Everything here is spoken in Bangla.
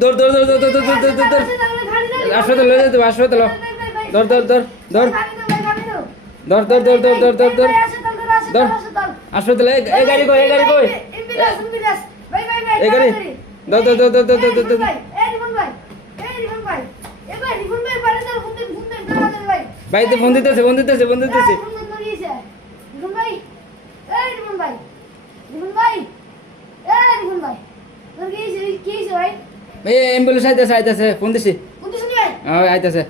দৌড় দৌড় দৌড় দৌড় দৌড় দৌড় দৌড় দৌড় হাসপাতাল লয়ে যেতে হাসপাতাল দৌড় দৌড় দৌড় দৌড় দৌড় দৌড় দৌড় দৌড় দৌড় দৌড় দৌড় দৌড় হাসপাতাল এই গাড়ি কই এই গাড়ি কই এই গাড়ি দৌড় দৌড় দৌড় দৌড় দৌড় দৌড় ভাইতে ফোন দিতেছে ফোন দিতেছে ফোন দিতেছে এই অ্যাম্বুলেন্স আইতাছে আইতাছে ফোন দিছি আইতাছে